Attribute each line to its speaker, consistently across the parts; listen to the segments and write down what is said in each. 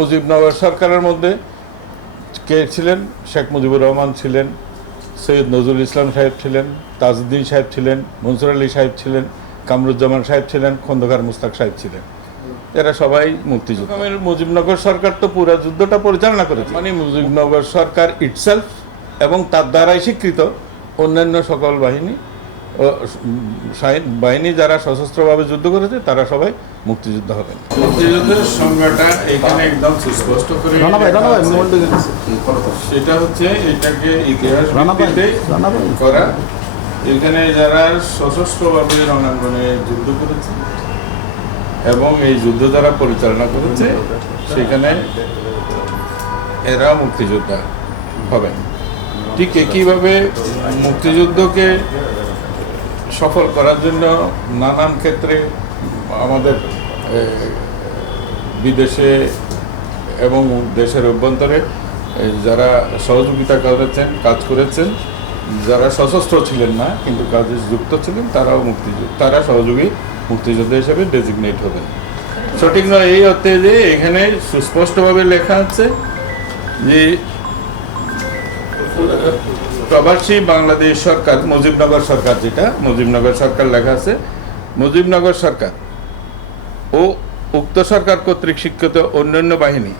Speaker 1: মুজিবনগর সরকারের মধ্যে কে ছিলেন? শেখ মুজিবুর রহমান ছিলেন সৈয়দ নজরুল ইসলাম সাহেব ছিলেন তাজউদ্দিন সাহেব ছিলেন মনসুর আলী সাহেব ছিলেন কামরুজ্জামান সাহেব ছিলেন খন্দকার মুস্তাক সাহেব ছিলেন। এরা সবাই মুক্তিযুদ্ধ। মুজিবনগর সরকার তো পুরো যুদ্ধটা পরিচালনা করেছে। মানে মুজিবনগর সরকার ইটসেলফ এবং তার দ্বারাই স্বীকৃত অন্যান্য সকল বাহিনী বাহিনী যারা সশস্ত্রভাবে যুদ্ধ করেছে তারা সবাই মুক্তিযুদ্ধ হবেন মুক্তিযুদ্ধের সংজ্ঞাটা এখানে একদম সুস্পষ্ট করে সেটা হচ্ছে এটাকে ইতিহাস করা। এখানে যারা সশস্ত্রভাবে রণাঙ্গনে যুদ্ধ করেছে এবং এই যুদ্ধ যারা পরিচালনা করেছে সেখানে এরা মুক্তিযোদ্ধা হবেন ঠিক একইভাবে মুক্তিযুদ্ধকে সফল করার জন্য নানান ক্ষেত্রে আমাদের বিদেশে এবং দেশের অভ্যন্তরে যারা সহযোগিতা করেছেন, কাজ করেছেন, যারা সশস্ত্র ছিলেন না, কিন্তু কাজে যুক্ত ছিলেন, তারাও মুক্তিযুদ্ধ, তারা সহযোগী মুক্তিযোদ্ধা হিসেবে ডেজিগনেট হবেন। সঠিক নয় এই অর্থে যে এখানে সুস্পষ্টভাবে লেখা আছে যে প্রবাসী বাংলাদেশ সরকার, মুজিবনগর সরকার যেটা, মুজিবনগর সরকার লেখা আছে, মুজিবনগর সরকার ও উক্ত সরকার কর্তৃক শিক্ষিত অন্যান্য বাহিনী,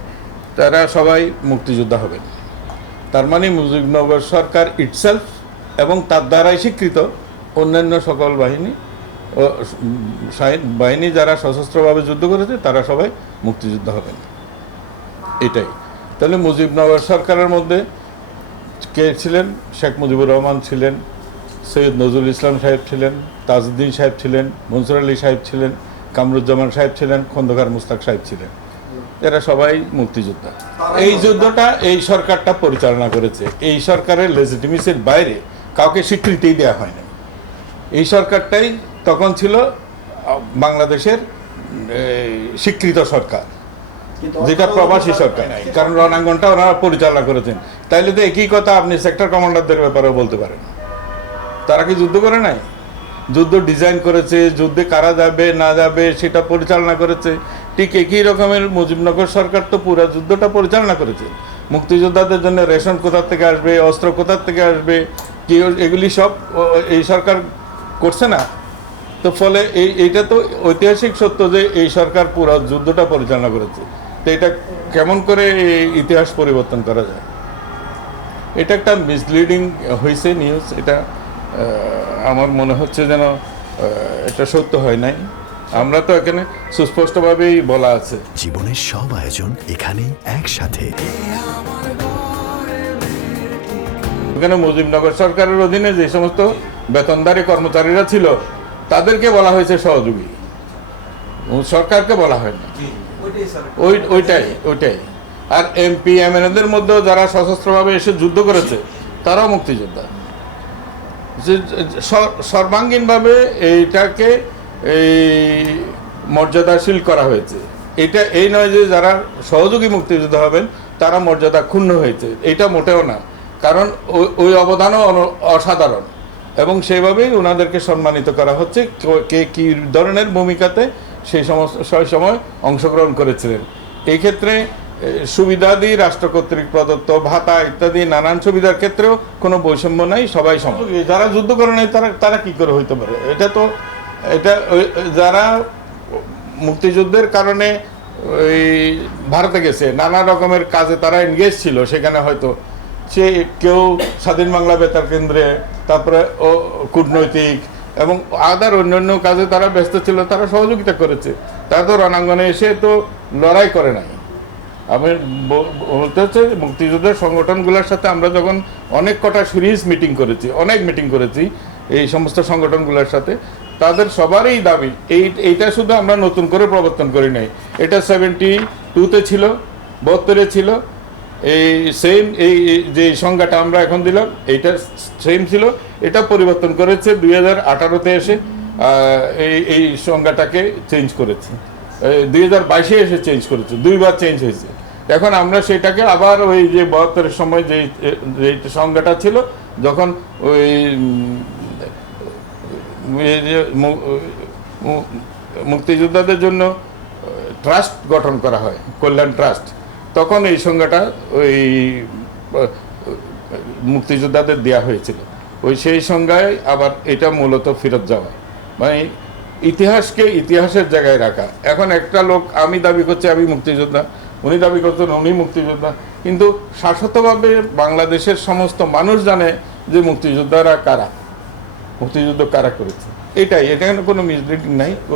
Speaker 1: তারা সবাই মুক্তিযোদ্ধা হবেন। তার মানে মুজিবনগর সরকার ইটসেলফ এবং তার দ্বারাই স্বীকৃত অন্যান্য সকল বাহিনী ও বাহিনী যারা সশস্ত্রভাবে যুদ্ধ করেছে, তারা সবাই মুক্তিযোদ্ধা হবেন। এটাই। তাহলে মুজিবনগর সরকারের মধ্যে কে ছিলেন? শেখ মুজিবুর রহমান ছিলেন সৈয়দ নজরুল ইসলাম সাহেব ছিলেন তাজউদ্দিন সাহেব ছিলেন মনসুর আলী সাহেব ছিলেন কামরুজ্জামান সাহেব ছিলেন খন্দকার মুস্তাক সাহেব ছিলেন। এরা সবাই মুক্তিযোদ্ধা। এই যুদ্ধটা এই সরকারটা পরিচালনা করেছে। এই সরকারের লেজিটিমেসির বাইরে কাউকে স্বীকৃতি দেওয়া হয়নি। এই সরকারটাই তখন ছিল বাংলাদেশের স্বীকৃত সরকার। যেটা প্রবাসী সরকার। কারণ রণাঙ্গনটা ওনারা পরিচালনা করেছেন। তাইলে তো একই কথা আপনি সেক্টর কমান্ডারদের ব্যাপারেও বলতে পারেন। তারা কি যুদ্ধ করে নাই? যুদ্ধ ডিজাইন করেছে, যুদ্ধে কারা যাবে, না যাবে, সেটা পরিচালনা করেছে। ঠিক একই রকমের মুজিবনগর সরকার তো পুরো যুদ্ধটা পরিচালনা করেছে। মুক্তিযোদ্ধাদের জন্য রেশন কোথার থেকে আসবে, অস্ত্র কোথার থেকে আসবে, কি এগুলি সব এই সরকার করছে না। তো ফলে এই, এইটা তো ঐতিহাসিক সত্য যে এই সরকার পুরো যুদ্ধটা পরিচালনা করেছে। তো এটা কেমন করে ইতিহাস পরিবর্তন করা যায়? এটা একটা মিসলিডিং হয়েছে নিউজ এটা আমার মনে হচ্ছে যেন এটা সত্য হয় নাই। আমরা তো এখানে সুস্পষ্টভাবেই বলা আছে।
Speaker 2: জীবনের সব আয়োজন এখানে একসাথে।
Speaker 1: এখানে মুজিবনগর সরকারের অধীনে যে সমস্ত বেতনদারী কর্মচারীরা ছিল তাদেরকে বলা হয়েছে সহযোগী। সরকারকে বলা হয়নি ওই ওইটাই ওইটাই। আর এমপি এমএনএদের মধ্যেও যারা সশস্ত্রভাবে এসে যুদ্ধ করেছে, তারাও মুক্তিযোদ্ধা। যে সর্বাঙ্গীনভাবে এইটাকে এই মর্যাদাশীল করা হয়েছে। এটা এই নয় যে যারা সহযোগী মুক্তিযোদ্ধা হবেন, তারা মর্যাদা ক্ষুণ্ণ হয়েছে। এটা মোটেও না। কারণ ওই- অবদানও অসাধারণ। এবং সেইভাবেই ওনাদেরকে সম্মানিত করা হচ্ছে। কে- কে ধরনের ভূমিকাতে সেই সমস্ত সময় অংশগ্রহণ করেছিলেন। এই ক্ষেত্রে সুবিধাদি রাষ্ট্র কর্তৃক প্রদত্ত ভাতা ইত্যাদি, নানান সুবিধার ক্ষেত্রেও কোনো বৈষম্য নাই, সবাই সমান। যারা যুদ্ধ করে নাই, তারা তারা কী করে হইতে পারে? এটা তো এটা যারা মুক্তিযুদ্ধের কারণে ওই ভারতে গেছে, নানা রকমের কাজে তারা এনগেজ ছিল, সেখানে হয়তো সে কেউ স্বাধীন বাংলা বেতার কেন্দ্রে, তারপরে ও কূটনৈতিক এবং আদার অন্যান্য কাজে তারা ব্যস্ত ছিল, তারা সহযোগিতা করেছে। তারা তো রণাঙ্গনে এসে তো লড়াই করে নাই। আমি বলতে হচ্ছে মুক্তিযুদ্ধের সংগঠনগুলোর সাথে আমরা যখন অনেক কটা সিরিজ মিটিং করেছি, অনেক মিটিং করেছি এই সমস্ত সংগঠনগুলোর সাথে, তাদের সবারই দাবি, এই, এইটা শুধু আমরা নতুন করে প্রবর্তন করি নাই। এটা সেভেন্টি টুতে ছিল বহত্তরে ছিল, এই সেম এই যে সংজ্ঞাটা আমরা এখন দিলাম, এইটা সেম ছিল, এটা পরিবর্তন করেছে দুই হাজার আঠারোতে এসে এই এই সংজ্ঞাটাকে চেঞ্জ করেছে। দুই হাজার বাইশে এসে চেঞ্জ করেছে, দুইবার চেঞ্জ হয়েছে। এখন আমরা সেটাকে আবার ওই যে বহাত্তরের সময় যে সংজ্ঞাটা ছিল, যখন ওই মুক্তিযোদ্ধাদের জন্য ট্রাস্ট গঠন করা হয়, কল্যাণ ট্রাস্ট, তখন এই সংজ্ঞাটা ওই মুক্তিযোদ্ধাদের দেয়া হয়েছিল। ওই সেই সংজ্ঞায় আবার এটা মূলত ফেরত যাওয়া। মানে ইতিহাসকে ইতিহাসের জায়গায় রাখা। এখন একটা লোক আমি দাবি করছি, আমি মুক্তিযোদ্ধা। উনি দাবি করতেন, উনি মুক্তিযোদ্ধা। কিন্তু শাশ্বতভাবে বাংলাদেশের সমস্ত মানুষ জানে যে মুক্তিযোদ্ধারা কারা? মুক্তিযুদ্ধ কারা করেছে? এটাই এখানে কোনো মিসলিডিং নাই।